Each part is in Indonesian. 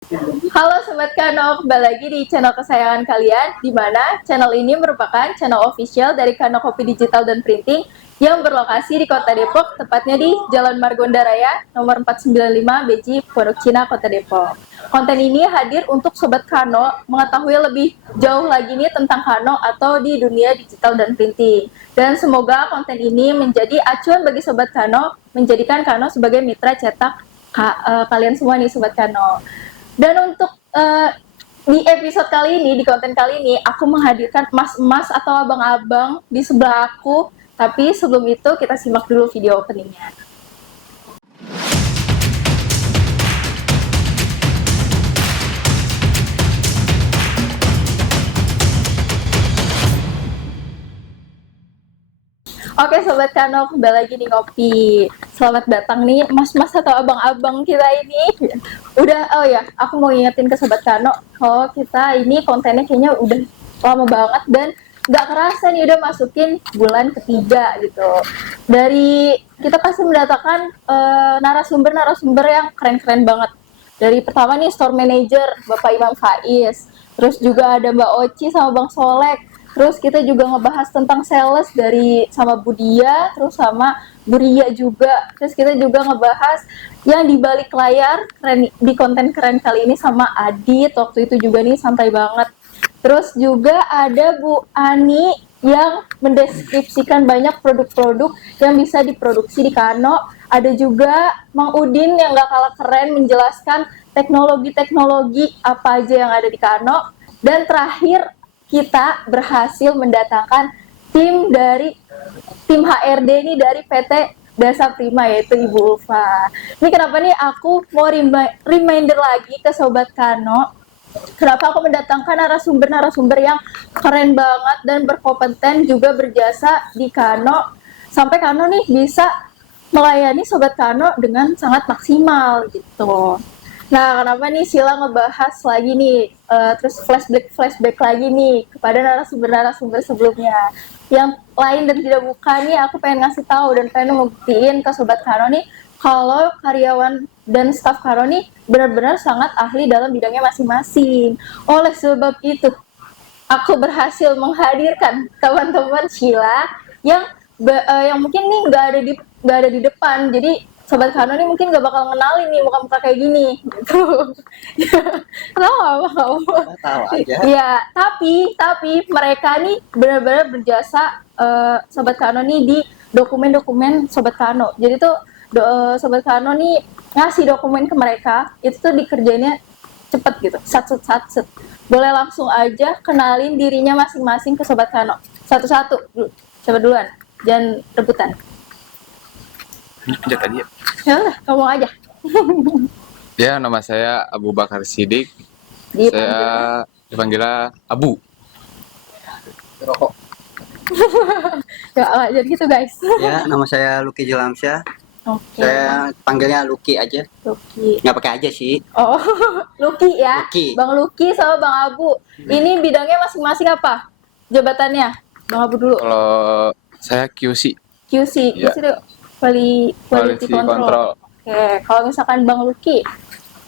Halo Sobat Kano, kembali lagi di channel kesayangan kalian, di mana channel ini merupakan channel official dari Kano Kopi Digital dan Printing yang berlokasi di Kota Depok, tepatnya di Jalan Margonda Raya, nomor 495 Beji, Pondok Cina, Kota Depok. Konten ini hadir untuk Sobat Kano mengetahui lebih jauh lagi nih tentang Kano atau di dunia digital dan printing. Dan semoga konten ini menjadi acuan bagi Sobat Kano, menjadikan Kano sebagai mitra cetak kalian semua nih Sobat Kano. Dan untuk di episode kali ini, di konten kali ini, aku menghadirkan mas-mas atau abang-abang di sebelah aku. Tapi sebelum itu kita simak dulu video openingnya. Oke Sobat Kano, kembali lagi di Ngopi. Selamat datang nih mas-mas atau abang-abang kita ini. Oh ya, aku mau ingetin ke Sobat Kano kalau kita ini kontennya kayaknya udah lama banget dan gak kerasa nih udah masukin bulan ketiga gitu. Dari kita pasti mendatangkan narasumber-narasumber yang keren-keren banget. Dari pertama nih store manager Bapak Imam Faiz, terus juga ada Mbak Oci sama Bang Solek. Terus kita juga ngebahas tentang sales dari sama Budia, terus sama Buria juga. Terus kita juga ngebahas yang di balik layar keren, di konten keren kali ini sama Adit. Waktu itu juga nih santai banget. Terus juga ada Bu Ani yang mendeskripsikan banyak produk-produk yang bisa diproduksi di Kano. Ada juga Mang Udin yang gak kalah keren menjelaskan teknologi-teknologi apa aja yang ada di Kano. Dan terakhir kita berhasil mendatangkan tim HRD ini dari PT Dasa Prima, yaitu Ibu Ulfa. Ini kenapa nih aku mau reminder lagi ke Sobat Kano, kenapa aku mendatangkan narasumber-narasumber yang keren banget dan berkompeten juga berjasa di Kano, sampai Kano nih bisa melayani Sobat Kano dengan sangat maksimal gitu. Nah, kenapa nih Sila ngebahas lagi nih, terus flashback lagi nih kepada narasumber-narasumber sebelumnya. Yang lain dan tidak bukan nih, aku pengen ngasih tahu dan pengen ngebuktiin ke Sobat Kano nih, kalau karyawan dan staf Kano nih benar-benar sangat ahli dalam bidangnya masing-masing. Oleh sebab itu, aku berhasil menghadirkan teman-teman Sila yang mungkin nih nggak ada di depan. Jadi Sobat Kano nih mungkin gak bakal ngenalin nih muka-muka kayak gini gitu. Tahu Tahu aja. ya, tapi mereka nih benar-benar berjasa, Sobat Kano nih di dokumen-dokumen Sobat Kano. Jadi tuh Sobat Kano nih ngasih dokumen ke mereka, itu tuh dikerjainnya cepet gitu, sat. Boleh langsung aja kenalin dirinya masing-masing ke Sobat Kano. Satu-satu dulu. Coba duluan, jangan rebutan. Lanjut aja. Ya udah, kamu aja. Ya, nama saya Abu Bakar Sidik. Saya dipanggilnya Abu. Rokok. Ya, jadi gitu guys. Ya, nama saya Lucky Jelamsyah. Oke. Saya panggilnya Lucky aja. Lucky. Nggak pakai aja sih. Oh, Lucky ya. Lucky. Bang Lucky sama Bang Abu. Ini bidangnya masing-masing apa? Jabatannya? Bang Abu dulu. Kalau saya QC. QC. Ya. QC itu quality control. Oke, kalau misalkan Bang Lucky?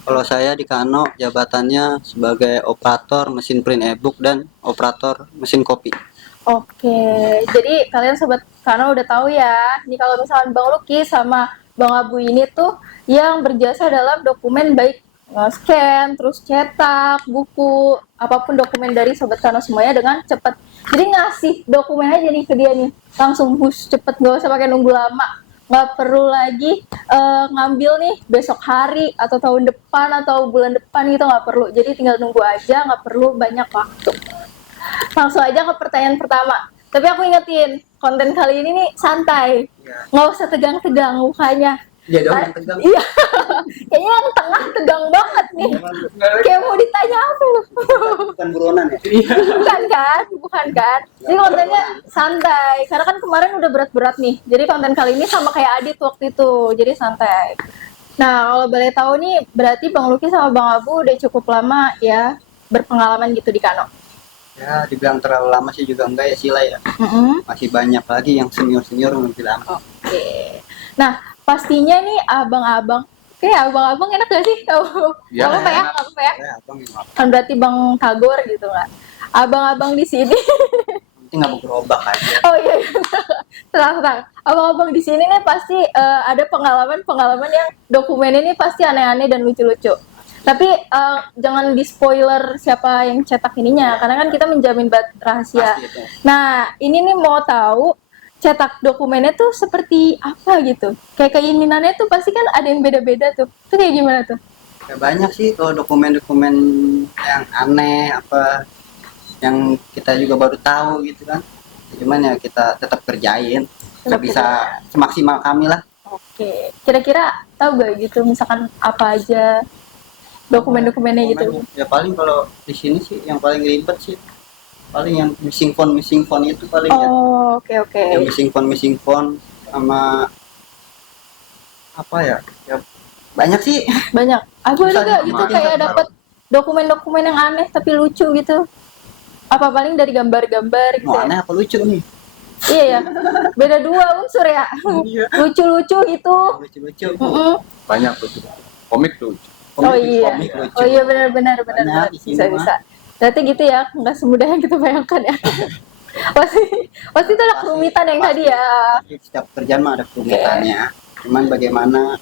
Kalau saya di Kano jabatannya sebagai operator mesin print e-book dan operator mesin kopi. Oke, jadi kalian Sobat Kano udah tahu ya. Ini kalau misalkan Bang Lucky sama Bang Abu ini tuh yang berjasa dalam dokumen baik scan, terus cetak, buku, apapun dokumen dari Sobat Kano semuanya dengan cepat. Jadi ngasih dokumen aja nih ke dia nih, langsung cepet, gak usah pakai nunggu lama. Nggak perlu lagi ngambil nih besok hari atau tahun depan atau bulan depan gitu, nggak perlu. Jadi tinggal nunggu aja, nggak perlu banyak waktu. Langsung aja ke pertanyaan pertama. Tapi aku ingetin, konten kali ini nih santai, nggak usah tegang-tegang mukanya. Iya dong, yang tegang. Iya, kayaknya yang tengah tegang banget nih. Kayak mau ditanya apa lu? Bukan buronan ya? Bukan kan? Ini kontennya santai, karena kan kemarin udah berat-berat nih. Jadi konten kali ini sama kayak Adit waktu itu, jadi santai. Nah, kalau boleh tahu nih, berarti Bang Lucky sama Bang Abu udah cukup lama ya berpengalaman gitu di Kano? Ya, dibilang terlalu lama sih juga enggak ya Sila ya. Masih banyak lagi yang senior-senior lebih lama. Oke. Nah, pastinya nih abang-abang abang-abang enak gak sih? Ya, Apa ya? enak. Apa ya? Ya, abang yang Kan berarti Bang Tagor gitu kan. Abang-abang di sini. penting nggak bergerobak aja. Oh iya, iya. Tenang. Abang-abang di sini nih pasti ada pengalaman-pengalaman yang dokumen ini pasti aneh-aneh dan lucu-lucu. Tapi jangan di spoiler siapa yang cetak ininya, karena kan kita menjamin rahasia. Pasti itu. Nah, ini nih mau tahu cetak dokumennya tuh seperti apa gitu. Kayak keinginannya tuh pasti kan ada yang beda-beda tuh. Itu kayak gimana tuh? Ya, banyak sih kalau dokumen-dokumen yang aneh apa yang kita juga baru tahu gitu kan. Cuman ya kita tetap kerjain sebisa semaksimal kami lah. Oke. Kira-kira tahu gak gitu misalkan apa aja dokumen-dokumennya gitu? Ya paling kalau di sini sih yang paling ribet sih paling yang missing phone itu paling ya. Oh, oke. Yang missing phone sama apa ya? Ya banyak sih. Banyak. Aku ada Bisa gak gitu dimakan, kayak Bang. dapat dokumen-dokumen yang aneh tapi lucu gitu? Apa paling dari gambar-gambar gitu Mau ya? aneh apa lucu nih? Iya ya. Beda dua unsur ya. Iya. Lucu-lucu gitu. Lucu-lucu. Mm-mm. Banyak tuh. Komik tuh. Oh iya. Komik lucu. Oh iya benar. Banyak di sini Bisa. Berarti gitu ya, nggak semudah yang kita bayangkan ya. pasti itu ada kerumitan yang tadi ya. Pasti setiap kerjaan mah ada kerumitannya. Cuman bagaimana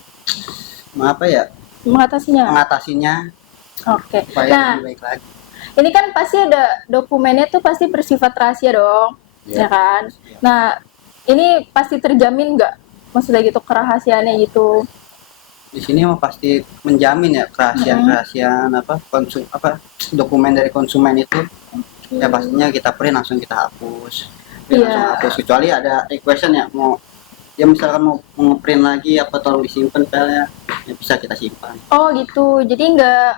apa ya Mengatasinya. mengatasinya Oke. supaya Nah, lebih baik lagi. ini kan pasti ada dokumennya tuh pasti bersifat rahasia dong, Iya. ya kan? Nah, ini pasti terjamin nggak? Maksudnya gitu kerahasiaannya gitu. Di sini mah pasti menjamin ya kerahasiaan apa dokumen dari konsumen itu ya pastinya kita print langsung kita hapus. Iya. Langsung hapus kecuali ada requestan ya mau ya misalkan mau nge-print lagi apa tolong disimpan filenya ya bisa kita simpan. Oh gitu. Jadi nggak,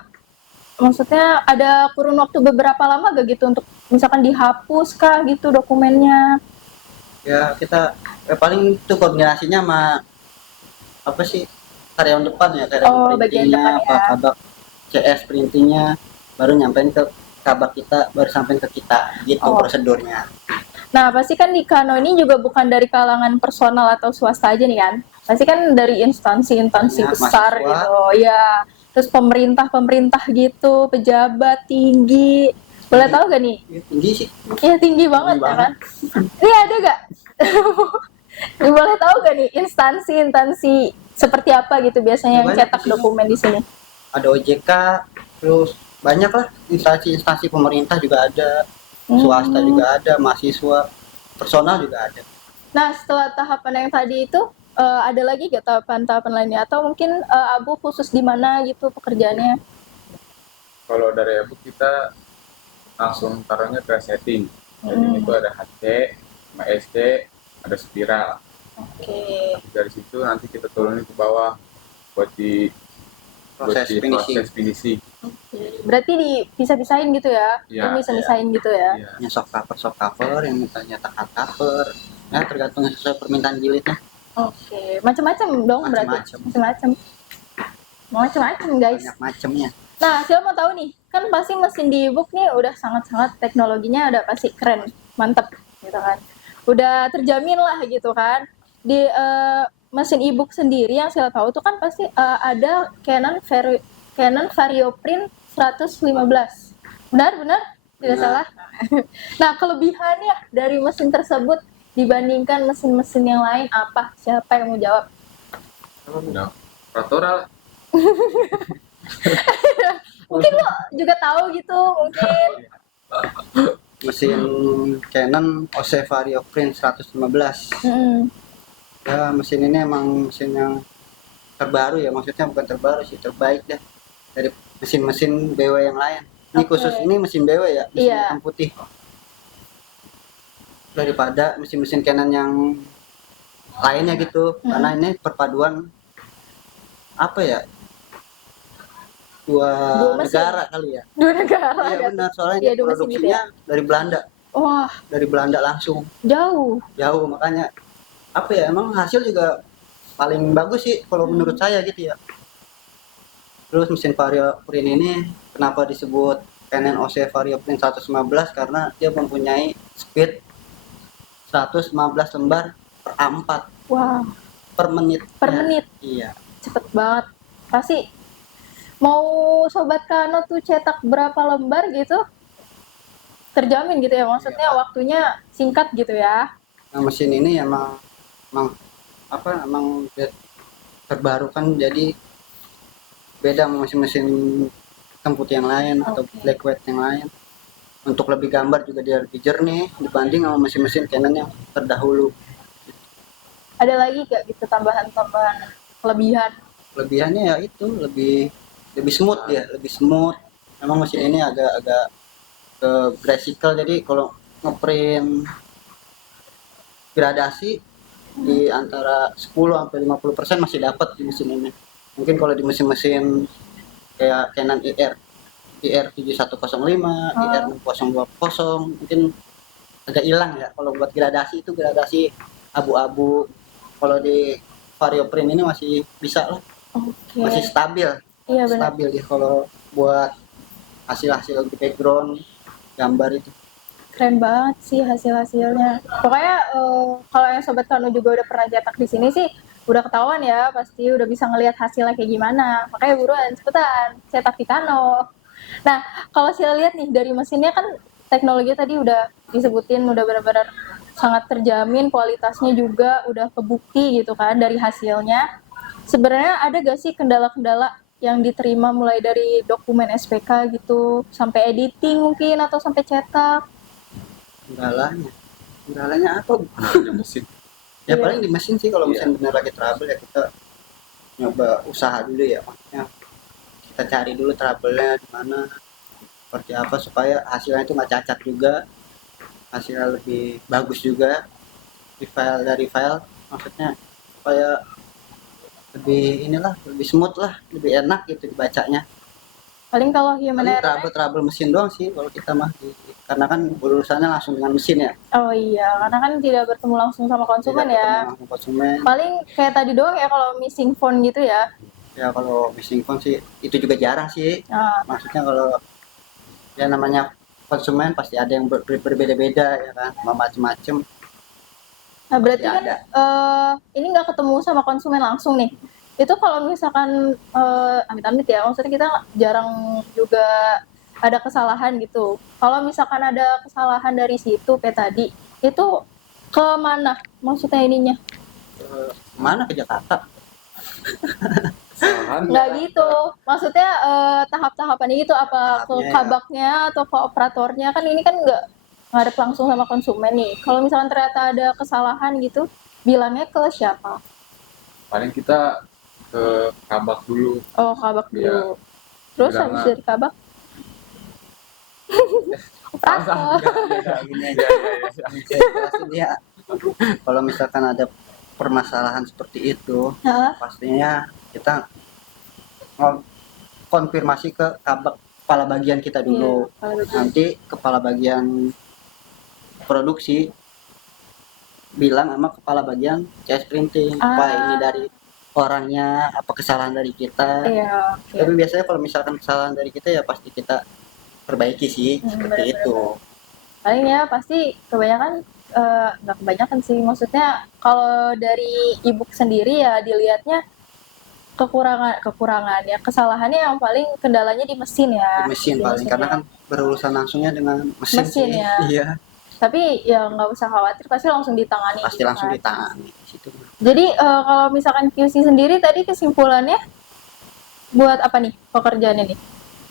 maksudnya ada kurun waktu beberapa lama gak gitu untuk misalkan dihapus kah gitu dokumennya? Ya kita paling itu koordinasinya sama apa sih karyawan depan ya Oh, karyawan bagian printingnya depan apa ya. kabak CS printingnya baru nyampein ke kabar kita baru sampai ke kita gitu Oh. prosedurnya. Nah, pasti kan di Kano ini juga bukan dari kalangan personal atau swasta aja nih kan? Pasti kan dari instansi-instansi Banyak besar mahasiswa. gitu, ya. Terus pemerintah gitu, pejabat tinggi. Boleh tahu gak nih? Ya, tinggi sih. Iya tinggi banget ya kan? Ini ada gak? Boleh tahu gak nih instansi seperti apa gitu biasanya yang Banyak cetak di sini. dokumen di sini? Ada OJK terus banyak lah instansi pemerintah juga ada swasta juga ada mahasiswa personal juga ada. Nah, setelah tahapan yang tadi itu, ada lagi gak tahapan-tahapan lainnya? Atau mungkin Abu khusus di mana gitu pekerjaannya? Kalau dari ebook kita langsung taruhnya ke setting. Setting itu ada HC, sama SD, ada spiral. Oke. Dari situ nanti kita turunin ke bawah buat di Proses finishing. finishing. Berarti dipisah-pisahin gitu ya? Iya, Ini bisa-pisahin gitu ya? Iya. Yang soft cover yang mintanya hard cover ya tergantung sesuai permintaan jilidnya. Oke. Macam-macam dong berarti? Macam-macam guys. Banyak macamnya. Nah, saya mau tahu nih, kan pasti mesin di e-book nih udah sangat-sangat teknologinya udah pasti keren, mantep gitu kan. Udah terjamin lah gitu kan. Di mesin e-book sendiri yang saya tahu tuh kan pasti ada Canon VarioPrint 115. Benar? Tidak Benar. salah. Nah, kelebihannya dari mesin tersebut dibandingkan mesin-mesin yang lain apa? Siapa yang mau jawab? Nah, peraturan Mungkin lo juga tahu gitu, mungkin. Mesin Canon OC VarioPrint 115. Ya mesin ini emang mesin yang terbaru ya, maksudnya bukan terbaru sih, terbaik deh dari mesin-mesin BW yang lain. Ini Oke. khusus ini mesin BW ya, mesin Iya. hitam putih. Daripada mesin-mesin Canon yang lainnya gitu, karena ini perpaduan apa ya? Dua Dua mesin. negara kali ya. Dua negara. Iya kan? benar, soalnya Iya, ini dua mesin gitu produksinya dari Belanda, Wah, dari Belanda langsung. jauh. Jauh makanya apa ya emang hasil juga paling bagus sih kalau menurut saya gitu ya. Terus mesin VarioPrint ini kenapa disebut Canon OC VarioPrint 115 karena dia mempunyai speed 115 lembar per A4 Wah, per menit. per Ya, menit. Iya. Cepet banget. pasti mau Sobat Kano tuh cetak berapa lembar gitu terjamin gitu ya, maksudnya waktunya singkat gitu ya. Nah, mesin ini emang apa emang terbarukan, jadi beda sama mesin-mesin hitam putih yang lain atau Oke. black white yang lain. Untuk lebih gambar juga dia lebih jernih dibanding sama mesin-mesin Canon yang terdahulu. Ada lagi gak gitu tambahan-tambahan kelebihan? Kelebihannya ya itu lebih lebih smooth, ya lebih smooth. Memang mesin ini agak-agak ke graphical, jadi kalau ngeprint gradasi di antara 10 sampai 50% masih dapat di mesin ini. Mungkin kalau di mesin-mesin kayak Canon IR 7105, IR 6020 mungkin agak hilang ya. Kalau buat gradasi itu gradasi abu-abu. Kalau di Vario Print ini masih bisa lah, Oke. masih stabil. Iya benar. Stabil dia kalau buat hasil-hasil di background gambar itu. Keren banget sih hasil-hasilnya. Pokoknya kalau yang Sobat Kano juga udah pernah cetak di sini sih udah ketahuan ya, pasti udah bisa ngelihat hasilnya kayak gimana. Makanya buruan cepetan cetak di Kano. Nah, kalau saya lihat nih dari mesinnya kan teknologi tadi udah disebutin udah benar-benar sangat terjamin, kualitasnya juga udah kebukti gitu kan dari hasilnya. Sebenarnya ada gak sih kendala-kendala yang diterima mulai dari dokumen SPK gitu sampai editing mungkin atau sampai cetak? Kendalanya apa? namanya mesin. Ya Iya. paling di mesin sih. Kalau Iya. mesin bener lagi trouble ya kita nyoba usaha dulu ya, maksudnya kita cari dulu trouble-nya di mana, seperti apa supaya hasilnya itu nggak cacat juga, hasilnya lebih bagus juga di file dari file, maksudnya supaya lebih inilah, lebih smooth lah, lebih enak gitu dibacanya. Paling kalau human Paling error. trouble mesin doang sih kalau kita mah, karena kan urusannya langsung dengan mesin ya. Oh iya, karena kan tidak bertemu langsung sama konsumen Tidak ketemu ya. langsung konsumen. Paling kayak tadi doang ya kalau missing phone gitu ya. Ya kalau missing phone sih itu juga jarang sih. Nah, Maksudnya kalau ya namanya konsumen pasti ada yang berbeda-beda ya kan, macam-macam. nah berarti Pasti kan ada. ini nggak ketemu sama konsumen langsung nih. Itu kalau misalkan amit-amit ya, maksudnya kita jarang juga ada kesalahan gitu. Kalau misalkan ada kesalahan dari situ kayak tadi, itu ke mana maksudnya ininya? Mana ke Jakarta? Kesalahan Nggak gitu. Maksudnya tahap-tahapannya gitu apa ke Tahapnya ya. kabaknya atau ke operatornya, kan ini kan nggak ngadep langsung sama konsumen nih. Kalau misalkan ternyata ada kesalahan gitu, bilangnya ke siapa? paling kita ke kabak dulu. Oh, kabak Iya. dulu. Terus Bilang habis lah. dari kabak? Operator. Gini Iya, aja. iya, iya. Jelasin dia. Kalau misalkan ada permasalahan seperti itu, Hah? pastinya kita konfirmasi ke kabak kepala bagian kita dulu. Iya, kalau begitu. Nanti kepala bagian produksi bilang sama kepala bagian CS printing, apa ini dari orangnya, apa kesalahan dari kita. Iya, oke. Tapi biasanya kalau misalkan kesalahan dari kita ya pasti kita perbaiki sih, seperti benar-benar. itu. Paling ya pasti kebanyakan nggak kebanyakan sih, maksudnya kalau dari ibu sendiri ya dilihatnya kekurangan ya, kesalahannya yang paling kendalanya di mesin ya. Di mesin Di paling, karena mesinnya. kan berurusan langsungnya dengan mesin, Mesin sih. ya. Iya, Tapi ya nggak usah khawatir, pasti langsung ditangani. pasti gitu langsung kan. ditangani di situ. Jadi kalau misalkan QC sendiri tadi kesimpulannya buat apa nih pekerjaan ini?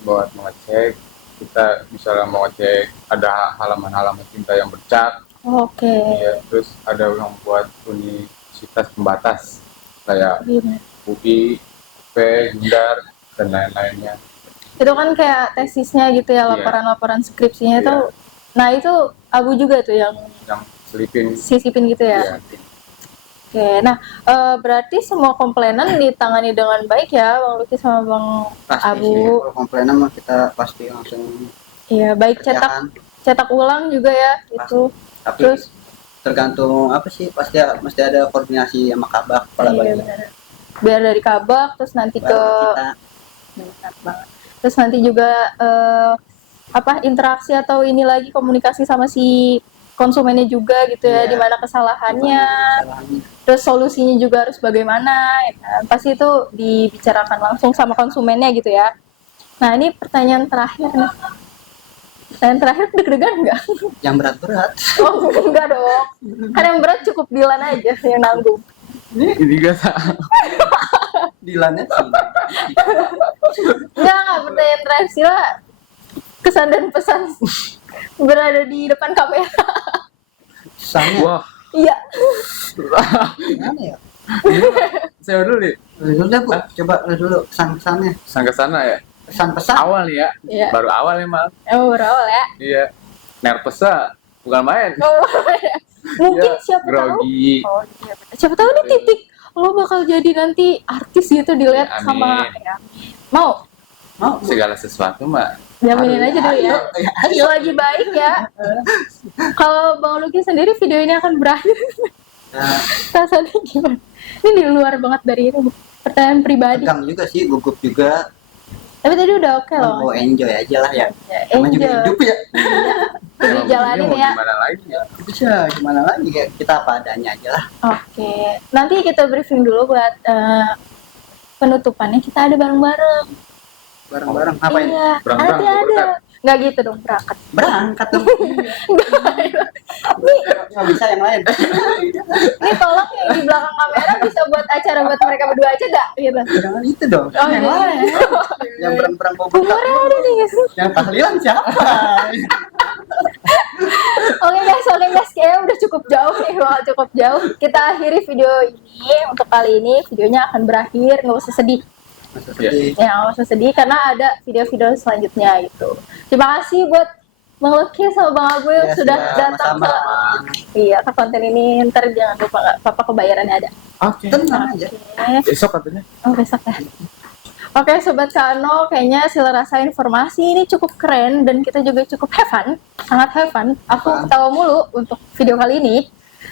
Buat mengecek, kita misalnya mau ngecek ada halaman-halaman tinta yang bercak, Oke. ya, terus ada yang buat universitas pembatas kayak Gimana? UI, P, Gundar, dan lain-lainnya. Itu kan kayak tesisnya gitu ya, Iya. laporan-laporan skripsinya Iya. itu. Nah itu Abu juga tuh yang Yang selipin. sisipin gitu ya. Ya, Oke, nah berarti semua komplainan ditangani dengan baik ya Bang Luki sama Bang Pasti Abu. sih, kalau komplainan mah kita pasti langsung Iya, baik kerjaan. cetak ulang juga ya itu. Tapi Terus tergantung apa sih, pasti mesti ada koordinasi sama kabak kepala iya bagian. benar. Biar dari kabak terus nanti ke Baru kita benar banget. Terus nanti juga interaksi atau ini lagi komunikasi sama si konsumennya juga gitu ya, Iya. di mana kesalahannya, Kesalahannya. terus solusinya juga harus bagaimana, ya kan? Pasti itu dibicarakan langsung sama konsumennya gitu ya. Nah ini pertanyaan terakhir nih. Pertanyaan terakhir, deg-degan nggak? Yang berat-berat. Oh enggak dong, kan yang berat cukup Dilan aja yang nanggung. Ini gak tahu. Dilannya sih. Enggak, pertanyaan terakhir Sila, kesan dan pesan berada di depan kamera. Kesannya Wah, Iya. gimana ya? saya dulu nih. Lu dulu dah, Bu. Coba lu dulu kesan-kesannya. Sang kesana ya. Pesan-pesan. Awal nih ya. Iya. Baru awal emang. Emang berawal ya. Iya. Nervous bukan main. Oh, mungkin Iya, siapa tahu. grogi. Oh, iya. Siapa tahu nih titik lo bakal jadi nanti artis gitu dilihat Ya, amin. sama ya. Mau Mau, Bu? Segala sesuatu mah. jaminin Aduh, aja dulu ya. ayo. Lagi baik ya. Kalau Bang Luki sendiri video ini akan berakhir. Nah, Rasanya gimana? Ini di luar banget dari ini. Pertanyaan pribadi. tegang juga sih, gugup juga. Tapi tadi udah oke loh. Mau enjoy aja lah ya. Ya, Namanya juga enjoy. hidup ya. Udah Emang jalanin mau ya. Gimana lagi ya? Bisa gimana lagi ya, kita apa adanya aja lah. Oke. Nanti kita briefing dulu buat penutupannya. Kita ada bareng-bareng. Bareng-bareng ngapain? Iya. Berangkat, Nanti berangkat. ada. Nggak gitu dong, berangkat. Berangkat dong. Nggak bisa yang lain. Ini tolong yang di belakang kamera bisa buat acara buat mereka berdua aja nggak? Gitu. Jangan itu dong. Oh, yang iya. lain. Yang berang-berang bawa berkat. Humornya ada nih. Yang tahlilan siapa? Oke guys, kayaknya udah cukup jauh nih, cukup jauh. Kita akhiri video ini untuk kali ini. Videonya akan berakhir, nggak usah sedih. Masa sedih. Ya, nggak usah sedih karena ada video-video selanjutnya gitu. Terima kasih buat Bang Luki sama Bang Abu yang Ya, sudah siap, datang sama-sama. iya ke konten ini. Ntar jangan lupa nggak apa-apa kebayarannya ada. Oke. Tenang aja. Oke, Besok katanya. oh besok ya. Oke Sobat Kano, kayaknya Sila rasa informasi ini cukup keren dan kita juga cukup have fun, sangat have fun. Aku Fun. ketawa mulu untuk video kali ini.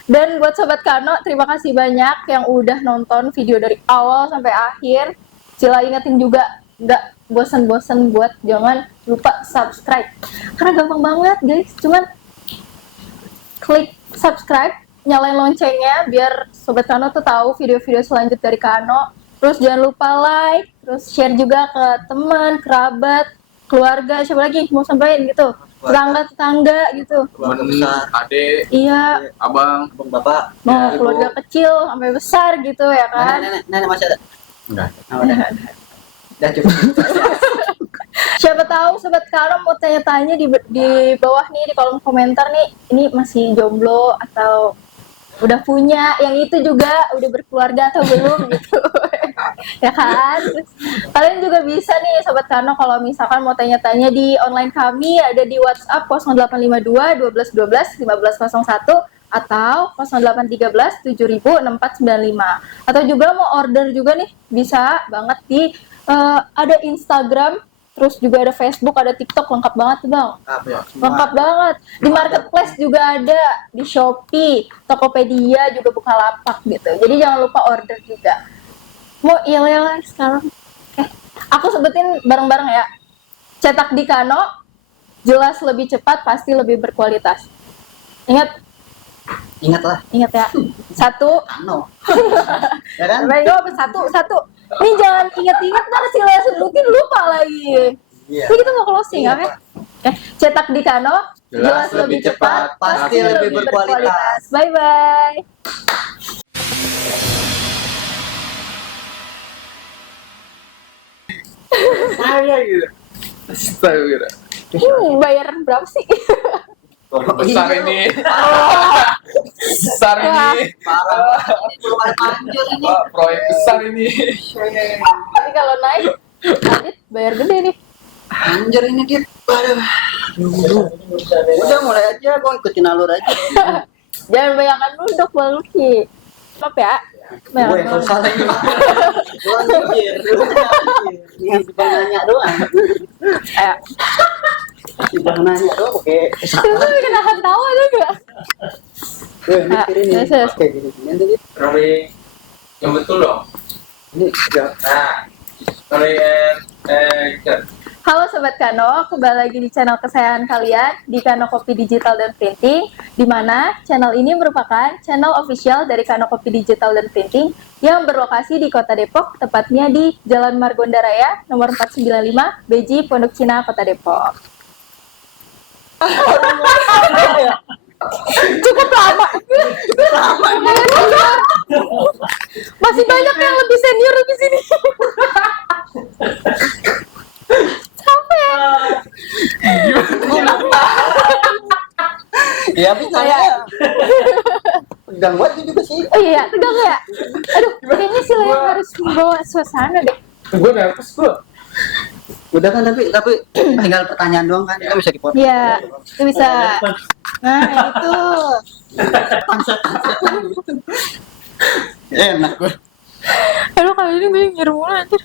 Dan buat Sobat Kano, terima kasih banyak yang udah nonton video dari awal sampai akhir. Sila ingetin juga, nggak bosan-bosan buat jangan lupa subscribe. Karena gampang banget guys, cuman klik subscribe, nyalain loncengnya biar Sobat Kano tuh tahu video-video selanjutnya dari Kano. Terus jangan lupa like, terus share juga ke teman, kerabat, keluarga, siapa lagi mau sampaikan gitu, tetangga-tetangga gitu. Keluarga besar. Adik, Iya, abang. Abang bapak. mau ibu. keluarga kecil sampai besar gitu ya kan. Nenek masih ada. Enggak. Oh, udah cukup. Siapa tahu Sobat Kano mau tanya-tanya di bawah nih di kolom komentar nih, ini masih jomblo atau udah punya, yang itu juga udah berkeluarga atau belum gitu. Ya kan? Terus, kalian juga bisa nih Sobat Kano kalau misalkan mau tanya-tanya di online kami ada di WhatsApp 0852 12 12 1501 atau 0813 7000 6495. Atau juga mau order juga nih bisa banget di ada Instagram, terus juga ada Facebook, ada TikTok, lengkap banget tuh Bang. Lengkap ya. semua. Lengkap banget. Di marketplace juga ada, di Shopee, Tokopedia juga Bukalapak gitu. Jadi jangan lupa order juga. Mau il sekarang? Aku sebutin bareng-bareng ya. Cetak di Kano, jelas lebih cepat, pasti lebih berkualitas. Ingat Ingatlah. ya. Satu, Ano. Ya kan? satu. Ini jangan ingat-ingat ntar Sila sebutin lupa lagi. Iya. Ini kita mau closing Iya, oke? Pak. Cetak di Kano, jelas lebih cepat, pasti lebih berkualitas. Bye-bye. Saya gitu. Astaga. Bayaran berapa sih? Besar Iya, ini. Besar ini. Parah. Belum ada panjur ini. Wah, proyek besar ini. Tapi kalau naik, Adit bayar gede nih. Anjir ini Dit. Aduh. Udah mulai aja, gua ikutin alur aja. Jangan bayangkan duduk Bang Luki. Maaf ya. Gue yang kalau salah ini. Gua mikir. Ini cuma nanya doang. Ayo. Cuma nanya doang, oke. Lu Salah. kenakan tawa juga. Gue mikir ini. Yes. Oke, gini. Nanti Dit. Rolling. Yang betul dong. Ini udah Nah, rolling and action. Halo Sobat Kano, kembali lagi di channel kesayangan kalian di Kano Kopi Digital dan Printing, di mana channel ini merupakan channel official dari Kano Kopi Digital dan Printing yang berlokasi di Kota Depok, tepatnya di Jalan Margonda Raya nomor 495, Beji, Pondok Cina, Kota Depok. Cukup lama. Masih banyak yang lebih senior di sini. Capek. Ya tapi saya tegang banget juga sih. Oh iya, tegang ya? Aduh, kayaknya si Leon harus membawa suasana deh. Gue nervous gue. Udah kan tapi tinggal pertanyaan doang kan, kita bisa dipotong. Iya, itu bisa. Nah, itu. Enak gue. Aduh, kali ini gue ngirim mulu anjir.